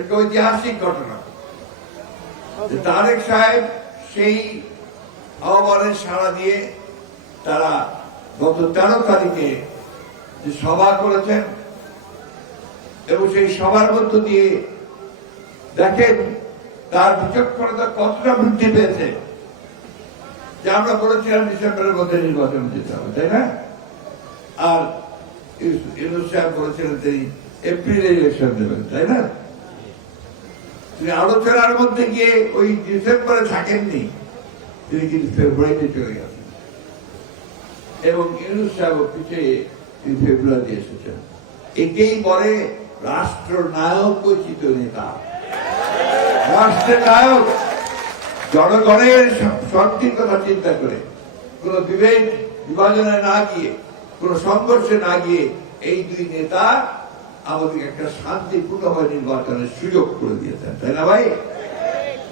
একটা ঐতিহাসিক ঘটনা। তারেক সাহেব সেই আহ্বানের সাড়া দিয়ে তারা গত 13 তারিখে যে সভা করেছেন এবং সেই সভার মধ্য দিয়ে দেখেন তার বিচক্ষণতা কতটা বৃদ্ধি পেয়েছে যে আমরা বলেছিলাম ডিসেম্বরের মধ্যে নির্বাচন দিতে হবে, তাই না? আর ইউনূস সাহেব বলেছিলেন তিনি এপ্রিলে ইলেকশন দেবেন, তাই না? তিনি আলোচনার মধ্যে গিয়ে ওই ডিসেম্বরে থাকেননি, তিনি কিন্তু ফেব্রুয়ারিতে চলে গেছেন এবং ইউনূস সাহেব পিছিয়ে তিনি ফেব্রুয়ারি এসেছেন। একেই বলে রাষ্ট্রনায়ক পরিচিত নেতা। রাষ্ট্রের নায়ক জনগণের শান্তির কথা চিন্তা করে, কোন বিভেদ বিভাজনে না গিয়ে, কোন সংঘর্ষে না গিয়ে এই দুই নেতা আমাদের একটা শান্তিপূর্ণভাবে নির্বাচনের সুযোগ করে দিয়েছেন, তাই না ভাই?